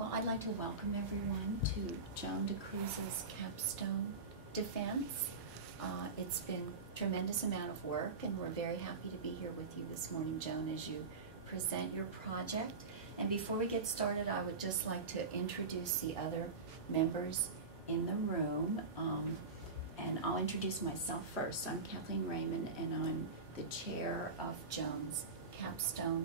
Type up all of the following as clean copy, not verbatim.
Well, I'd like to welcome everyone to Joan DeCruz's Capstone defense. It's been a tremendous amount of work, and we're very happy to be here with you this morning, Joan, as you present your project. And before we get started, I would just like to introduce the other members in the room. And I'll introduce myself first. I'm Kathleen Raymond, and I'm the chair of Joan's Capstone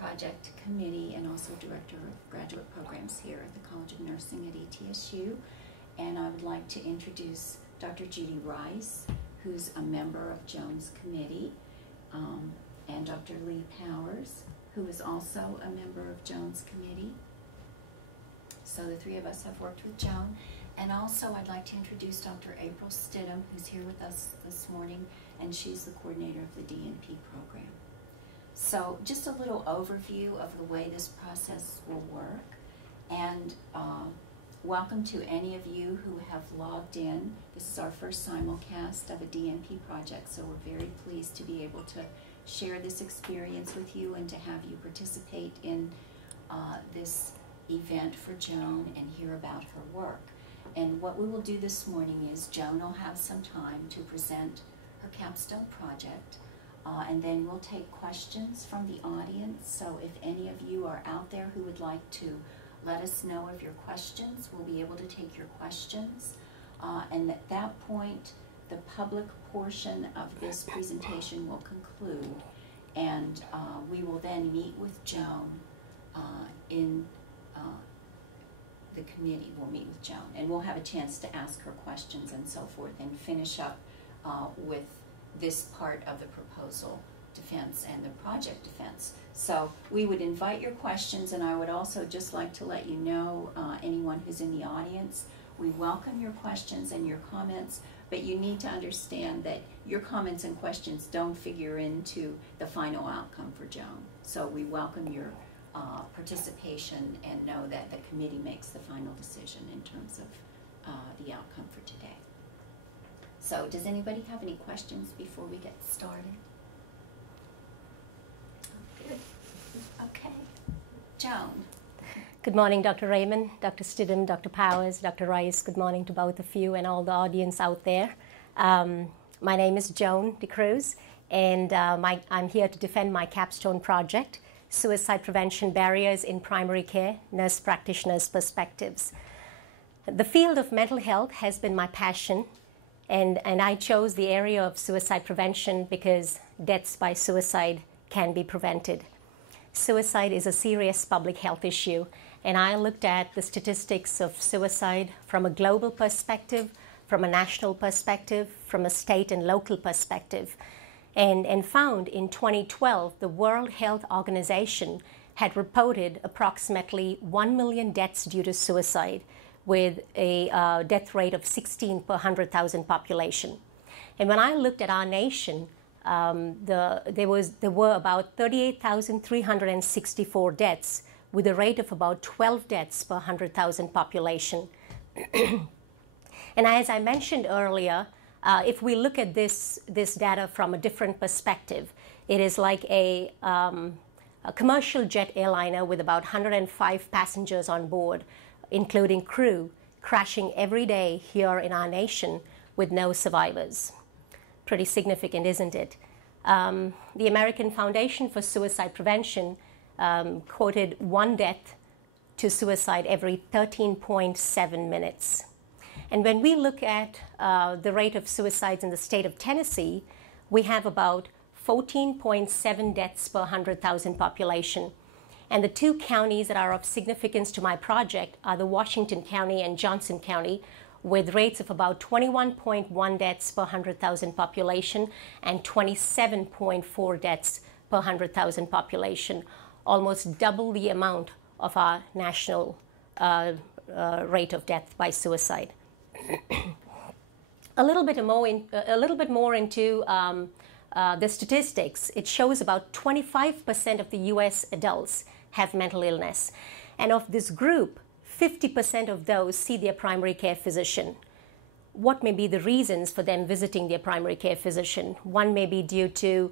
Project Committee and also Director of Graduate Programs here at the College of Nursing at ETSU. And I would like to introduce Dr. Judy Rice, who's a member of Joan's committee, and Dr. Lee Powers, who is also a member of Joan's committee. So the three of us have worked with Joan. And also I'd like to introduce Dr. April Stidham, who's here with us this morning, and she's the coordinator of the DNP program. So just a little overview of the way this process will work. And welcome to any of you who have logged in. This is our first simulcast of a DNP project, so we're very pleased to be able to share this experience with you and to have you participate in this event for Joan and hear about her work. And what we will do this morning is Joan will have some time to present her capstone project, and then we'll take questions from the audience. So if any of you are out there who would like to let us know of your questions, we'll be able to take your questions. And at that point, the public portion of this presentation will conclude, and we will then meet with Joan in the committee. Will meet with Joan, and we'll have a chance to ask her questions and so forth, and finish up with this part of the proposal defense and the project defense. So we would invite your questions, and I would also just like to let you know, anyone who's in the audience, we welcome your questions and your comments, but you need to understand that your comments and questions don't figure into the final outcome for Joan. So we welcome your participation and know that the committee makes the final decision in terms of the outcome for today. So does anybody have any questions before we get started? Good. Okay. Joan. Good morning, Dr. Raymond, Dr. Stidham, Dr. Powers, Dr. Rice. Good morning to both of you and all the audience out there. My name is Joan DeCruz, and I'm here to defend my capstone project, Suicide Prevention Barriers in Primary Care, Nurse Practitioners' Perspectives. The field of mental health has been my passion, and I chose the area of suicide prevention because deaths by suicide can be prevented. Suicide is a serious public health issue, and I looked at the statistics of suicide from a global perspective, from a national perspective, from a state and local perspective, and found in 2012 the World Health Organization had reported approximately 1 million deaths due to suicide, with a death rate of 16 per 100,000 population. And when I looked at our nation, there were about 38,364 deaths, with a rate of about 12 deaths per 100,000 population. And as I mentioned earlier, if we look at this data from a different perspective, it is like a commercial jet airliner with about 105 passengers on board, including crew, crashing every day here in our nation with no survivors. Pretty significant, isn't it? The American Foundation for Suicide Prevention quoted 1 death to suicide every 13.7 minutes. And when we look at the rate of suicides in the state of Tennessee, we have about 14.7 deaths per 100,000 population. And the 2 counties that are of significance to my project are the Washington County and Johnson County, with rates of about 21.1 deaths per 100,000 population and 27.4 deaths per 100,000 population, almost double the amount of our national rate of death by suicide. A little bit more into the statistics. It shows about 25% of the U.S. adults have mental illness. And of this group, 50% of those see their primary care physician. What may be the reasons for them visiting their primary care physician? One may be due to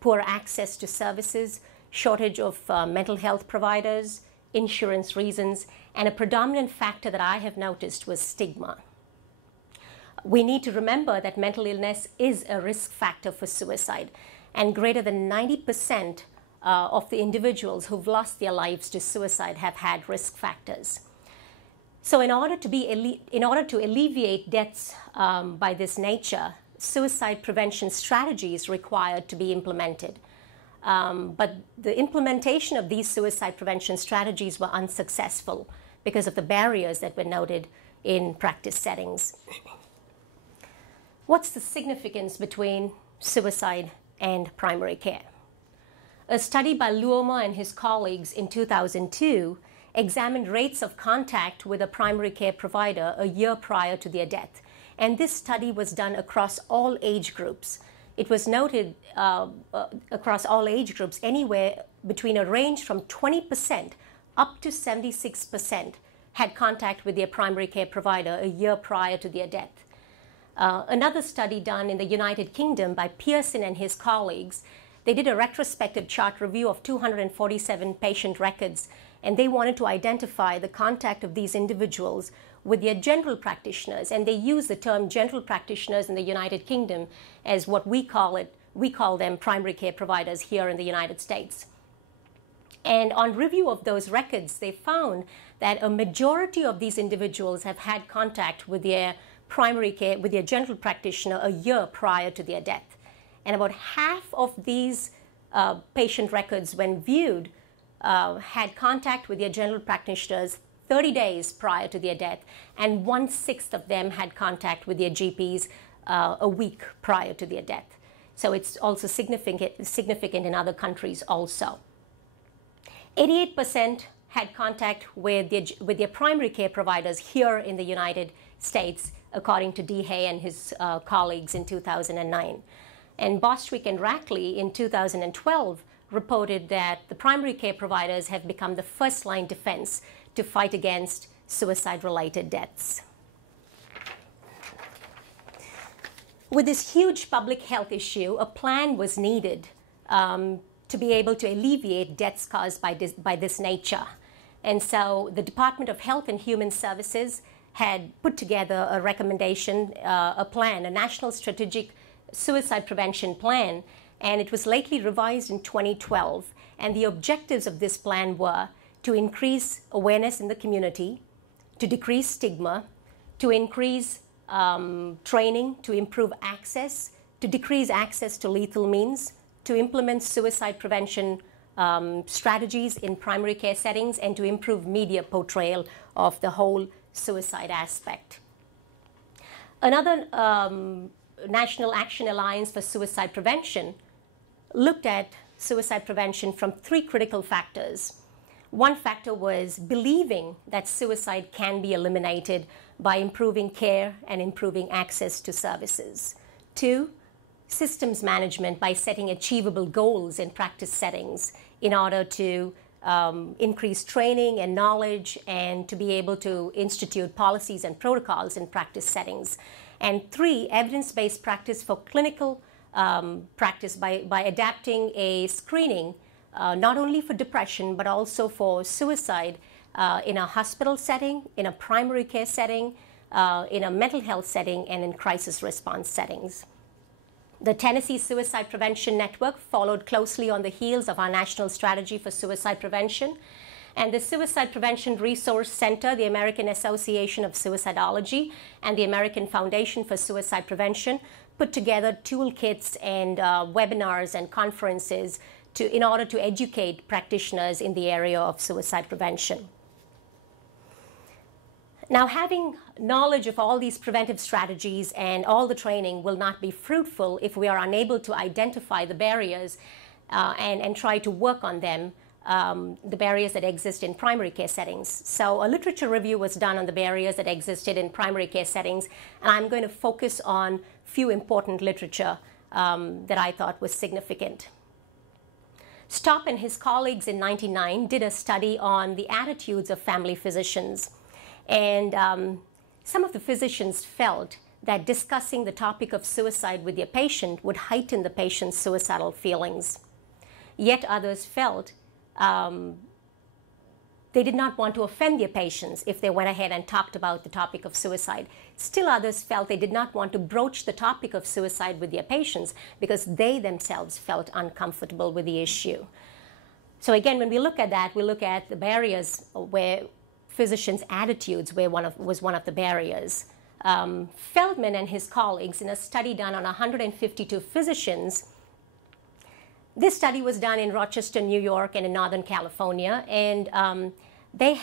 poor access to services, shortage of mental health providers, insurance reasons, and a predominant factor that I have noticed was stigma. We need to remember that mental illness is a risk factor for suicide, and greater than 90% of the individuals who've lost their lives to suicide have had risk factors. So in order to alleviate deaths by this nature, suicide prevention strategies required to be implemented. But the implementation of these suicide prevention strategies were unsuccessful because of the barriers that were noted in practice settings. What's the significance between suicide and primary care? A study by Luoma and his colleagues in 2002 examined rates of contact with a primary care provider a year prior to their death. And this study was done across all age groups. It was noted across all age groups anywhere between a range from 20% up to 76% had contact with their primary care provider a year prior to their death. Another study done in the United Kingdom by Pearson and his colleagues, they did a retrospective chart review of 247 patient records, and they wanted to identify the contact of these individuals with their general practitioners, and they use the term general practitioners in the United Kingdom as what we call them primary care providers here in the United States. And on review of those records, they found that a majority of these individuals have had contact with their primary care, with their general practitioner a year prior to their death. And about half of these patient records, when viewed, had contact with their general practitioners 30 days prior to their death, and 1/6 of them had contact with their GPs a week prior to their death. So it's also significant in other countries also. 88% had contact with their primary care providers here in the United States, according to DeHay and his colleagues in 2009. And Bostwick and Rackley in 2012 reported that the primary care providers have become the first-line defense to fight against suicide-related deaths. With this huge public health issue, a plan was needed to be able to alleviate deaths caused by this nature. And so the Department of Health and Human Services had put together a recommendation, a plan, a national strategic suicide prevention plan, and it was lately revised in 2012. And the objectives of this plan were to increase awareness in the community, to decrease stigma, to increase training, to improve access, to decrease access to lethal means, to implement suicide prevention strategies in primary care settings, and to improve media portrayal of the whole suicide aspect. Another National Action Alliance for Suicide Prevention looked at suicide prevention from 3 critical factors. One factor was believing that suicide can be eliminated by improving care and improving access to services. 2, systems management by setting achievable goals in practice settings in order to increase training and knowledge and to be able to institute policies and protocols in practice settings. And 3, evidence-based practice for clinical practice by adapting a screening not only for depression but also for suicide in a hospital setting, in a primary care setting, in a mental health setting, and in crisis response settings. The Tennessee Suicide Prevention Network followed closely on the heels of our National Strategy for Suicide Prevention. And the Suicide Prevention Resource Center, the American Association of Suicidology, and the American Foundation for Suicide Prevention put together toolkits and webinars and conferences in order to educate practitioners in the area of suicide prevention. Now, having knowledge of all these preventive strategies and all the training will not be fruitful if we are unable to identify the barriers and try to work on them, the barriers that exist in primary care settings. So a literature review was done on the barriers that existed in primary care settings, and I'm going to focus on few important literature that I thought was significant. Stopp and his colleagues in 1999 did a study on the attitudes of family physicians. And some of the physicians felt that discussing the topic of suicide with their patient would heighten the patient's suicidal feelings. Yet others felt that they did not want to offend their patients if they went ahead and talked about the topic of suicide. Still others felt they did not want to broach the topic of suicide with their patients because they themselves felt uncomfortable with the issue. So again, when we look at that, we look at the barriers where physicians' attitudes was one of the barriers. Feldman and his colleagues, in a study done on 152 physicians, this study was done in Rochester, New York, and in Northern California, and they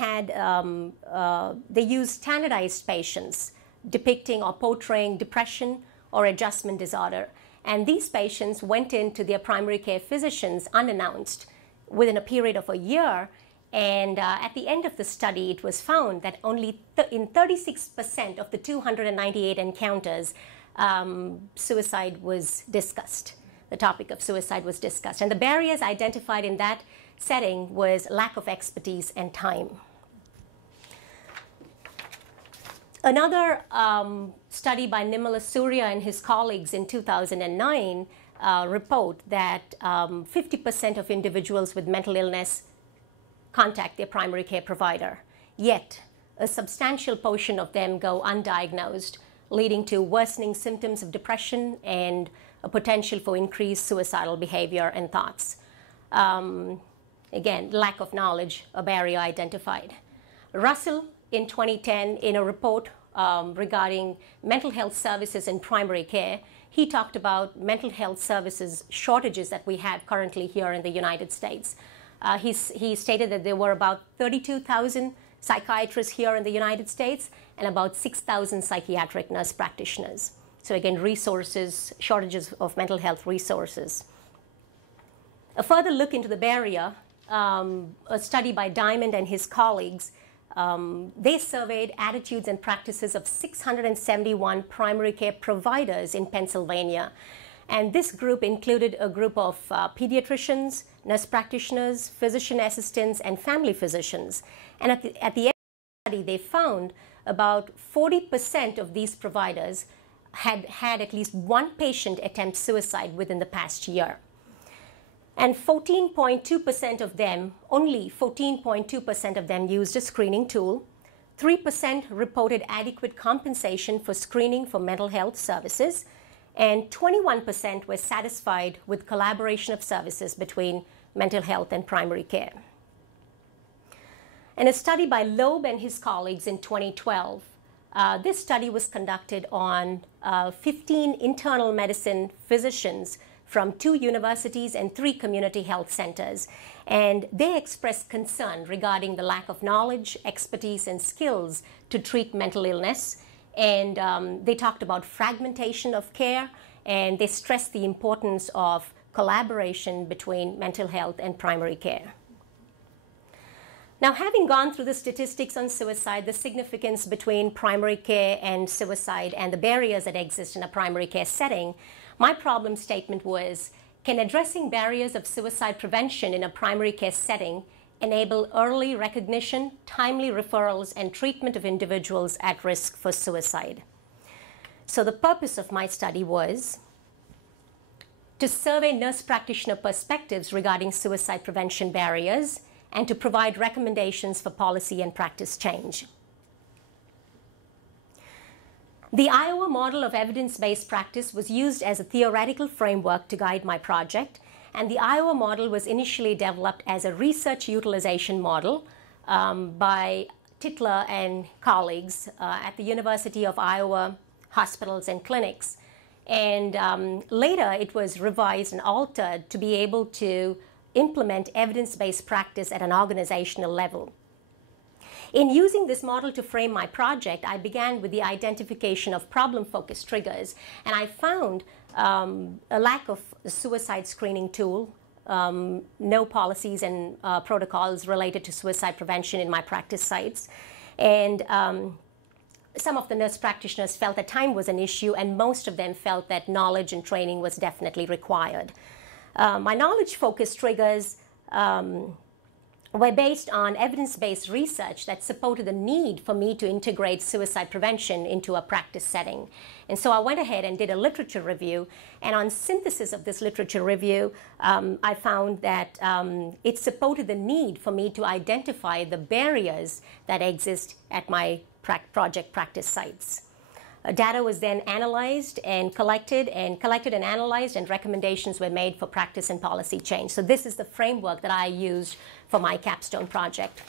used standardized patients depicting or portraying depression or adjustment disorder. And these patients went into their primary care physicians unannounced within a period of a year. And at the end of the study, it was found that only in 36% of the 298 encounters, suicide was discussed. The topic of suicide was discussed. And the barriers identified in that setting was lack of expertise and time. Another study by Nimala Surya and his colleagues in 2009 report that 50% of individuals with mental illness contact their primary care provider. Yet, a substantial portion of them go undiagnosed, leading to worsening symptoms of depression and a potential for increased suicidal behavior and thoughts. Again, lack of knowledge, a barrier identified. Russell, in 2010, in a report regarding mental health services in primary care, he talked about mental health services shortages that we have currently here in the United States. He stated that there were about 32,000 psychiatrists here in the United States and about 6,000 psychiatric nurse practitioners. So again, resources, shortages of mental health resources. A further look into the barrier, a study by Diamond and his colleagues, they surveyed attitudes and practices of 671 primary care providers in Pennsylvania. And this group included a group of pediatricians, nurse practitioners, physician assistants, and family physicians. And at the end of the study, they found about 40% of these providers had had at least one patient attempt suicide within the past year. And 14.2% of them, only 14.2% of them used a screening tool. 3% reported adequate compensation for screening for mental health services. And 21% were satisfied with collaboration of services between mental health and primary care. And a study by Loeb and his colleagues in 2012, this study was conducted on 15 internal medicine physicians from 2 universities and 3 community health centers. And they expressed concern regarding the lack of knowledge, expertise, and skills to treat mental illness. And they talked about fragmentation of care, and they stressed the importance of collaboration between mental health and primary care. Now, having gone through the statistics on suicide, the significance between primary care and suicide, and the barriers that exist in a primary care setting, my problem statement was, can addressing barriers of suicide prevention in a primary care setting enable early recognition, timely referrals, and treatment of individuals at risk for suicide? So the purpose of my study was to survey nurse practitioner perspectives regarding suicide prevention barriers and to provide recommendations for policy and practice change. The Iowa model of evidence-based practice was used as a theoretical framework to guide my project, and the Iowa model was initially developed as a research utilization model by Titler and colleagues at the University of Iowa Hospitals and Clinics. And later it was revised and altered to be able to implement evidence-based practice at an organizational level. In using this model to frame my project, I began with the identification of problem-focused triggers, and I found a lack of a suicide screening tool, no policies and protocols related to suicide prevention in my practice sites, and some of the nurse practitioners felt that time was an issue, and most of them felt that knowledge and training was definitely required. My knowledge-focused triggers were based on evidence-based research that supported the need for me to integrate suicide prevention into a practice setting. And so I went ahead and did a literature review, and on synthesis of this literature review, I found that it supported the need for me to identify the barriers that exist at my project practice sites. Data was then analyzed and collected and analyzed, and recommendations were made for practice and policy change. So this is the framework that I used for my Capstone project.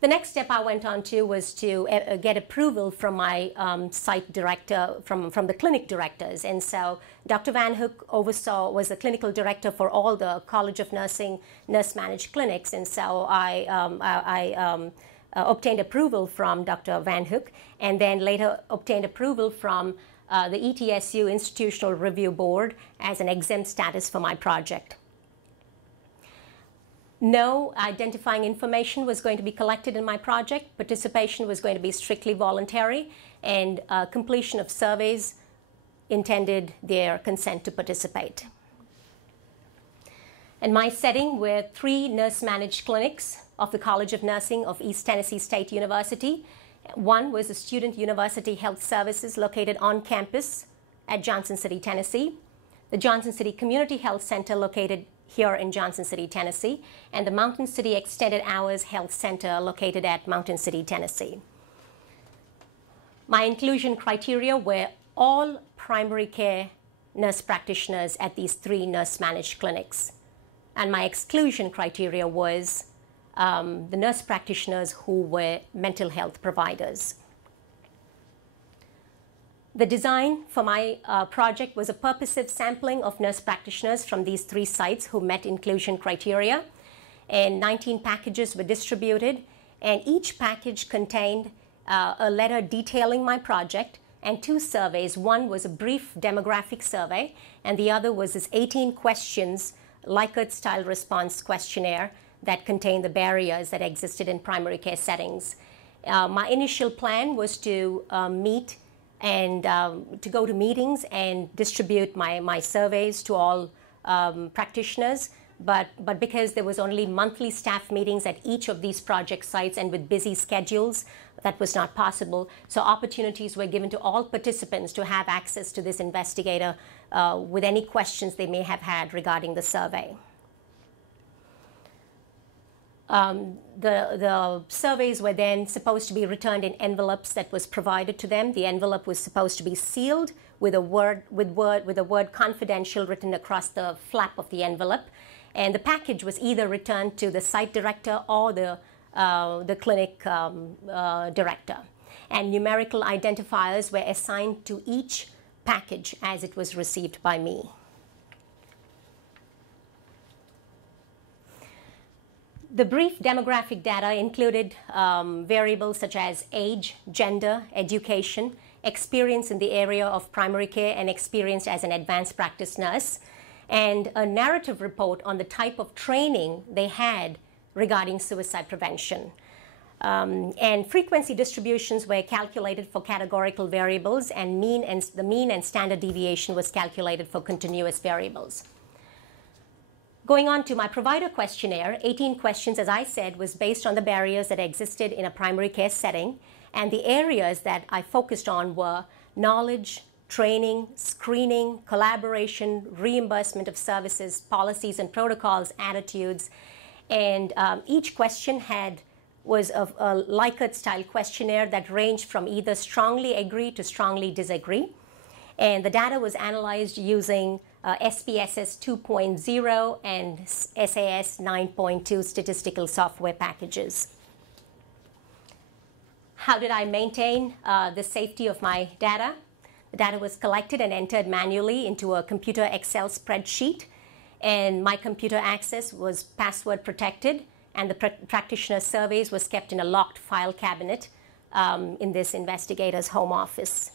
The next step I went on to was to get approval from my site director, from the clinic directors. And so Dr. Van Hook was the clinical director for all the College of Nursing nurse-managed clinics. And so I obtained approval from Dr. Van Hook, and then later obtained approval from the ETSU Institutional Review Board as an exempt status for my project. No identifying information was going to be collected in my project. Participation was going to be strictly voluntary, and completion of surveys intended their consent to participate. In my setting were 3 nurse-managed clinics of the College of Nursing of East Tennessee State University. One was the Student University Health Services located on campus at Johnson City, Tennessee, the Johnson City Community Health Center located here in Johnson City, Tennessee, and the Mountain City Extended Hours Health Center located at Mountain City, Tennessee. My inclusion criteria were all primary care nurse practitioners at these 3 nurse-managed clinics. And my exclusion criteria was the nurse practitioners who were mental health providers. The design for my project was a purposive sampling of nurse practitioners from these 3 sites who met inclusion criteria, and 19 packages were distributed, and each package contained a letter detailing my project and 2 surveys. One was a brief demographic survey, and the other was this 18 questions Likert-style response questionnaire that contained the barriers that existed in primary care settings. My initial plan was to meet and to go to meetings and distribute my surveys to all practitioners. But because there was only monthly staff meetings at each of these project sites and with busy schedules, that was not possible. So opportunities were given to all participants to have access to this investigator with any questions they may have had regarding the survey. The surveys were then supposed to be returned in envelopes that was provided to them. The envelope was supposed to be sealed with a word confidential written across the flap of the envelope. And the package was either returned to the site director or the clinic director. And numerical identifiers were assigned to each package as it was received by me. The brief demographic data included variables such as age, gender, education, experience in the area of primary care, and experience as an advanced practice nurse, and a narrative report on the type of training they had regarding suicide prevention. And frequency distributions were calculated for categorical variables, and the mean and standard deviation was calculated for continuous variables. Going on to my provider questionnaire, 18 questions, as I said, was based on the barriers that existed in a primary care setting, and the areas that I focused on were knowledge, training, screening, collaboration, reimbursement of services, policies and protocols, attitudes, and each question was a Likert-style questionnaire that ranged from either strongly agree to strongly disagree. And the data was analyzed using SPSS 2.0 and SAS 9.2 statistical software packages. How did I maintain the safety of my data? The data was collected and entered manually into a computer Excel spreadsheet, and my computer access was password protected, and the practitioner surveys was kept in a locked file cabinet in this investigator's home office.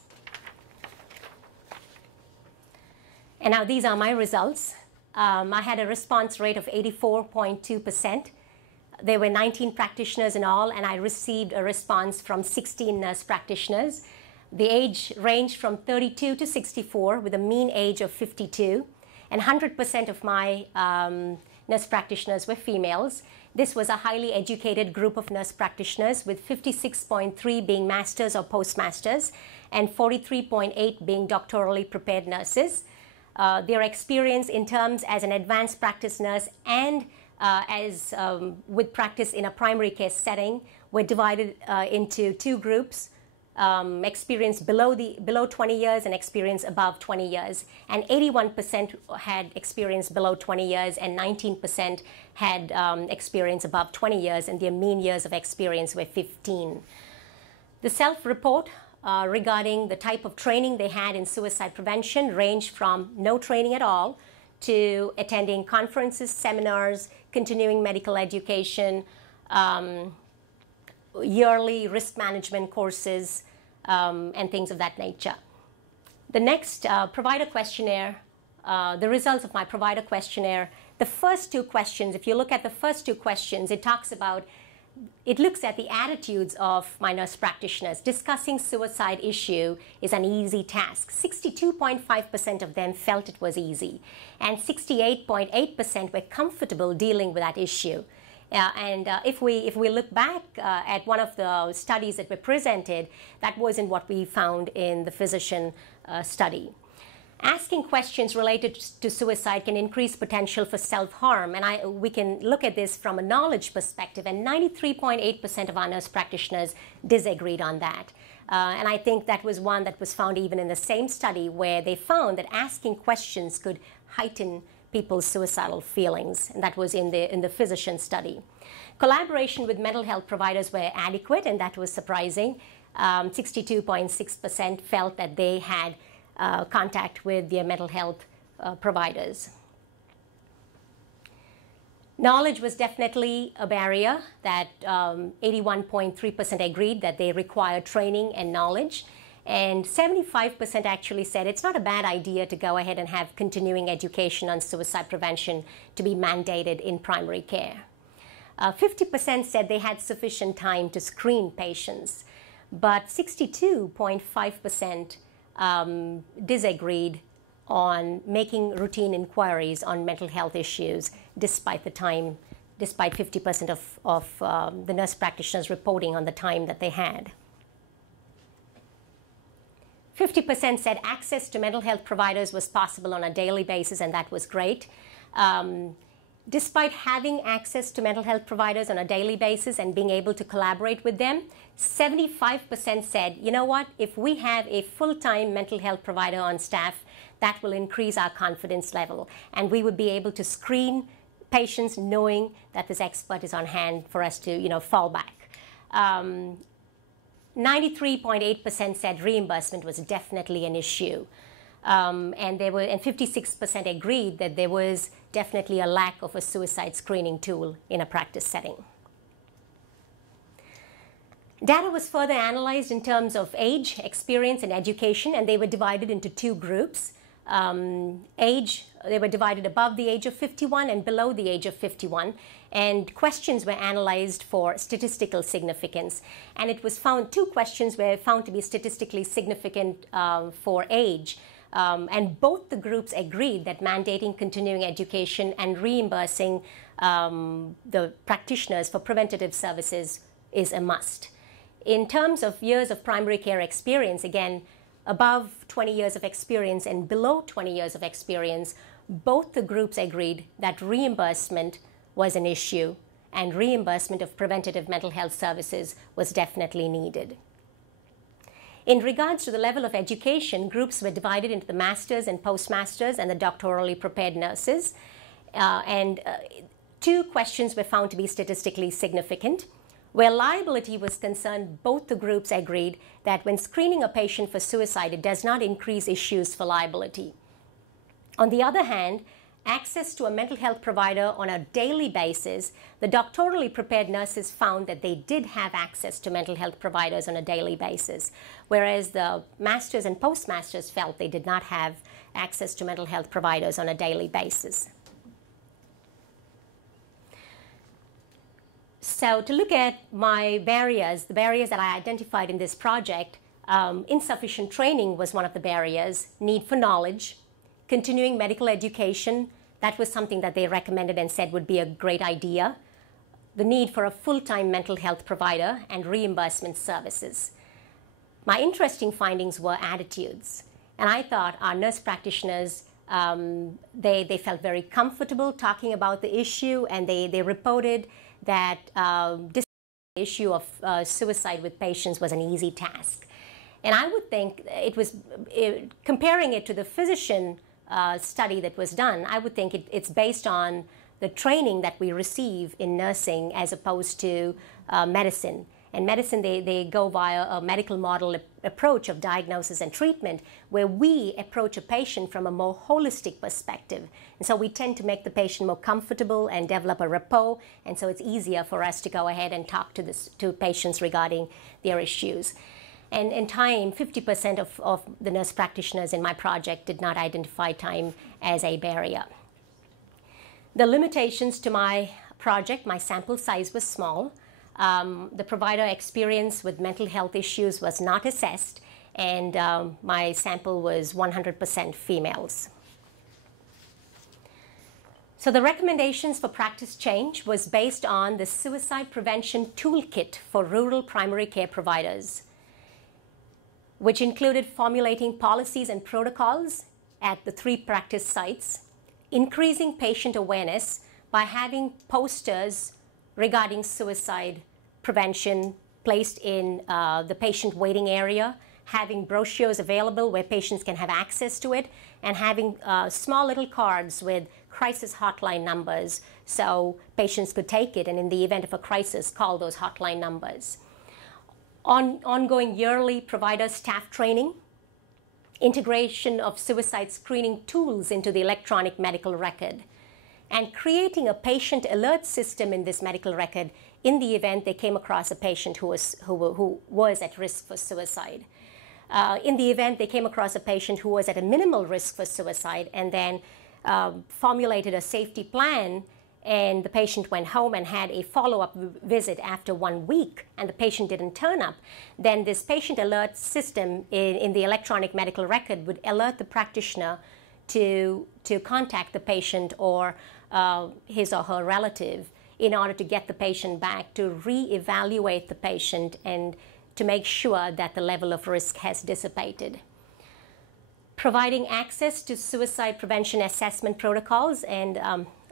And now these are my results. I had a response rate of 84.2%. There were 19 practitioners in all, and I received a response from 16 nurse practitioners. The age ranged from 32 to 64 with a mean age of 52. And 100% of my nurse practitioners were females. This was a highly educated group of nurse practitioners, with 56.3 being masters or postmasters and 43.8 being doctorally prepared nurses. Their experience in terms as an advanced practice nurse and with practice in a primary care setting were divided into two groups. Experience below 20 years and experience above 20 years. And 81% had experience below 20 years and 19% had experience above 20 years, and their mean years of experience were 15. The self-report regarding the type of training they had in suicide prevention ranged from no training at all to attending conferences, seminars, continuing medical education, yearly risk management courses, and things of that nature. The next provider questionnaire, the results of my provider questionnaire, the first two questions, if you look at the first two questions, it looks at the attitudes of my nurse practitioners. Discussing suicide issue is an easy task. 62.5% of them felt it was easy, and 68.8% were comfortable dealing with that issue. If we look back at one of the studies that were presented, that wasn't what we found in the physician study. Asking questions related to suicide can increase potential for self-harm, and we can look at this from a knowledge perspective, and 93.8% of our nurse practitioners disagreed on that. And I think that was one that was found even in the same study, where they found that asking questions could heighten people's suicidal feelings, and that was in the physician study. Collaboration with mental health providers were adequate, and that was surprising. 62.6% felt that they had contact with their mental health providers. Knowledge was definitely a barrier, that 81.3% agreed that they required training and knowledge. And 75% actually said it's not a bad idea to go ahead and have continuing education on suicide prevention to be mandated in primary care. 50% said they had sufficient time to screen patients, but 62.5% disagreed on making routine inquiries on mental health issues despite 50% of the nurse practitioners reporting on the time that they had. 50% said access to mental health providers was possible on a daily basis, and that was great. Despite having access to mental health providers on a daily basis and being able to collaborate with them, 75% said, you know what, if we have a full-time mental health provider on staff, that will increase our confidence level, and we would be able to screen patients knowing that this expert is on hand for us to, fall back. 93.8% said reimbursement was definitely an issue. And 56% agreed that there was definitely a lack of a suicide screening tool in a practice setting. Data was further analyzed in terms of age, experience, and education, and they were divided into two groups. They were divided above the age of 51 and below the age of 51, and questions were analyzed for statistical significance. And it was found, two questions were found to be statistically significant for age. And both the groups agreed that mandating continuing education and reimbursing the practitioners for preventative services is a must. In terms of years of primary care experience, again, above 20 years of experience and below 20 years of experience, both the groups agreed that reimbursement was an issue, and reimbursement of preventative mental health services was definitely needed. In regards to the level of education, groups were divided into the masters and postmasters and the doctorally prepared nurses. Two questions were found to be statistically significant. Where liability was concerned, both the groups agreed that when screening a patient for suicide, it does not increase issues for liability. On the other hand, access to a mental health provider on a daily basis, the doctorally prepared nurses found that they did have access to mental health providers on a daily basis, whereas the masters and postmasters felt they did not have access to mental health providers on a daily basis. So to look at my barriers, the barriers that I identified in this project, insufficient training was one of the barriers, need for knowledge, continuing medical education, That was something that they recommended and said would be a great idea. The need for a full-time mental health provider and reimbursement services. My interesting findings were attitudes. And I thought our nurse practitioners, they felt very comfortable talking about the issue, and they reported that the issue of suicide with patients was an easy task. And I would think comparing it to the physician study that was done, I would think it's based on the training that we receive in nursing as opposed to medicine. In medicine, they go via a medical model approach of diagnosis and treatment, where we approach a patient from a more holistic perspective. And so we tend to make the patient more comfortable and develop a rapport, and so it's easier for us to go ahead and talk to patients regarding their issues. And in time, 50% of the nurse practitioners in my project did not identify time as a barrier. The limitations to my project, my sample size was small. The provider experience with mental health issues was not assessed, and my sample was 100% females. So the recommendations for practice change was based on the Suicide Prevention Toolkit for Rural Primary Care Providers, which included formulating policies and protocols at the 3 practice sites, increasing patient awareness by having posters regarding suicide prevention placed in the patient waiting area, having brochures available where patients can have access to it, and having small little cards with crisis hotline numbers so patients could take it and in the event of a crisis call those hotline numbers. Ongoing yearly provider staff training, integration of suicide screening tools into the electronic medical record, and creating a patient alert system in this medical record in the event they came across a patient who was at risk for suicide. In the event they came across a patient who was at a minimal risk for suicide and then formulated a safety plan, and the patient went home and had a follow-up visit after 1 week, and the patient didn't turn up, then this patient alert system in the electronic medical record would alert the practitioner to contact the patient or his or her relative in order to get the patient back, to re-evaluate the patient and to make sure that the level of risk has dissipated. Providing access to suicide prevention assessment protocols, and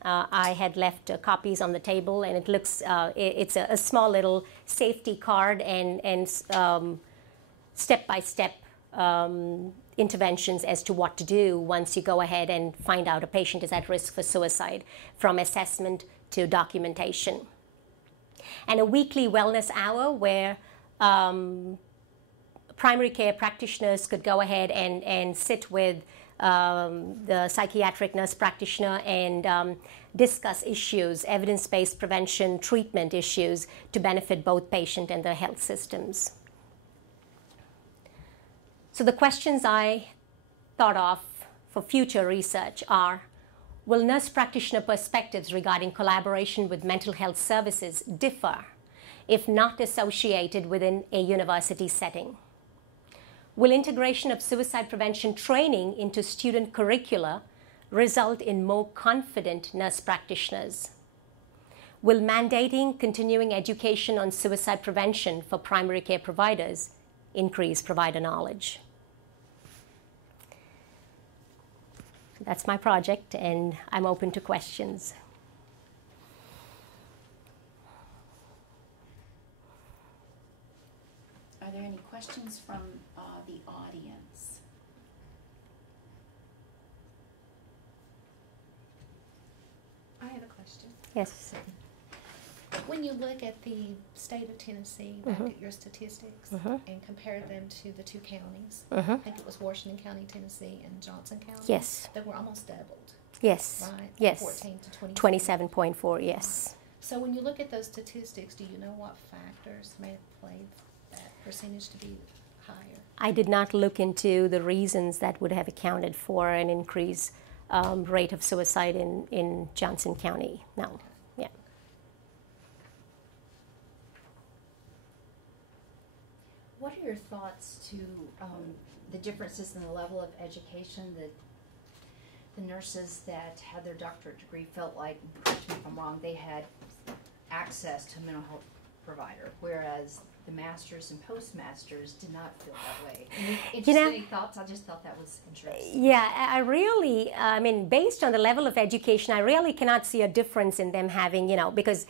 I had left copies on the table, and it looks, it's a small little safety card and step-by-step interventions as to what to do once you go ahead and find out a patient is at risk for suicide, from assessment to documentation. And a weekly wellness hour where primary care practitioners could go ahead and sit with the psychiatric nurse practitioner and discuss issues, evidence-based prevention, treatment issues to benefit both patient and the health systems. So the questions I thought of for future research are, will nurse practitioner perspectives regarding collaboration with mental health services differ if not associated within a university setting? Will integration of suicide prevention training into student curricula result in more confident nurse practitioners? Will mandating continuing education on suicide prevention for primary care providers increase provider knowledge? That's my project, and I'm open to questions. Are there any questions from the audience? I have a question. Yes. When you look at the state of Tennessee, back at your statistics, and compare them to the 2 counties, I think it was Washington County, Tennessee, and Johnson County. Yes. They were almost doubled. Yes. Right? Yes. 14 to 27. 27.4, yes. Right. So when you look at those statistics, do you know what factors may have played that percentage to be higher? I did not look into the reasons that would have accounted for an increased rate of suicide in Johnson County. No. Okay. Yeah. What are your thoughts to the differences in the level of education that the nurses that had their doctorate degree felt like, correct me if I'm wrong, they had access to a mental health provider, whereas the masters and postmasters did not feel that way. Any thoughts? I just thought that was interesting. Yeah, I really, I mean, based on the level of education, I really cannot see a difference in them having, because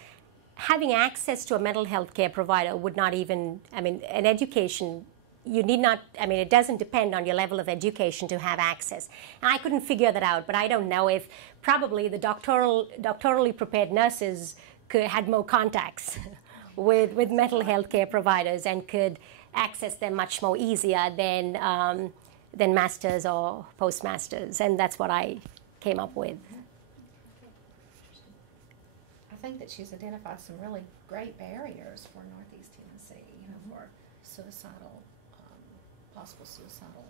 having access to a mental health care provider would not even, an education, you need not, it doesn't depend on your level of education to have access. And I couldn't figure that out, but I don't know if probably the doctorally prepared nurses had more contacts with mental health care providers and could access them much more easier than masters or postmasters. And that's what I came up with. I think that she's identified some really great barriers for Northeast Tennessee, for suicidal, possible suicidal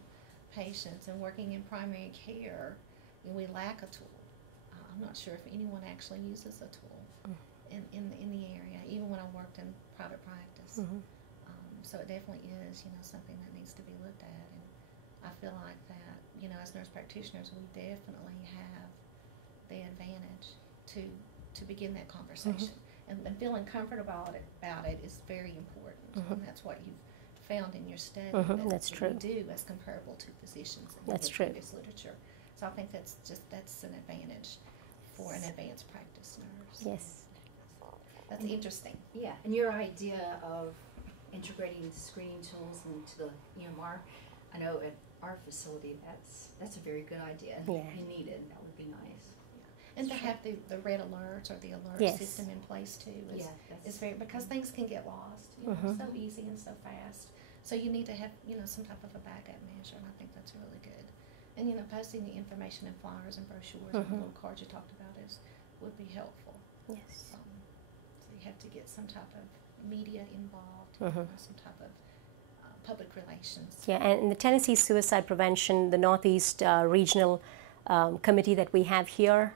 patients. And working in primary care, we lack a tool. I'm not sure if anyone actually uses a tool in the area, even when I worked in private practice. So it definitely is, something that needs to be looked at. And I feel like that, as nurse practitioners, we definitely have the advantage to begin that conversation. And feeling comfortable about it is very important. And that's what you've found in your study. That's true. We do as comparable to physicians in That's the true. previous literature. So I think that's an advantage for an advanced practice nurse. Yes. That's interesting. Yeah, and your idea of integrating the screening tools into the EMR, I know at our facility that's a very good idea. And if you need it, that would be nice. And to have the red alerts or the alert system in place too is very, because things can get lost so easy and so fast. So you need to have some type of a backup measure, and I think that's really good. And posting the information in flyers and brochures and little cards you talked about would be helpful. Yes. So you have to get some type of media involved, some type of public relations. Yeah, and the Tennessee Suicide Prevention, the Northeast Regional committee that we have here,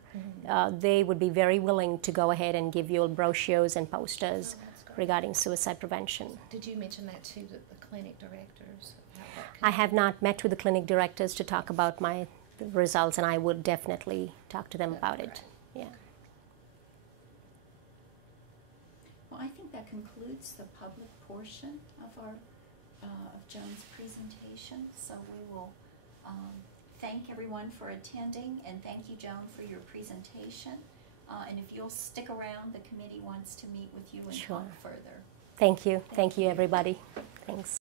they would be very willing to go ahead and give you brochures and posters regarding suicide prevention. Did you mention that to the clinic directors? I have not met with the clinic directors to talk about the results, and I would definitely talk to them about it. Yeah. Well, I think that concludes the public portion of our of Joan's presentation. So we will thank everyone for attending, and thank you, Joan, for your presentation. And if you'll stick around, the committee wants to meet with you and talk further. Thank you. Thank you, everybody. Thanks.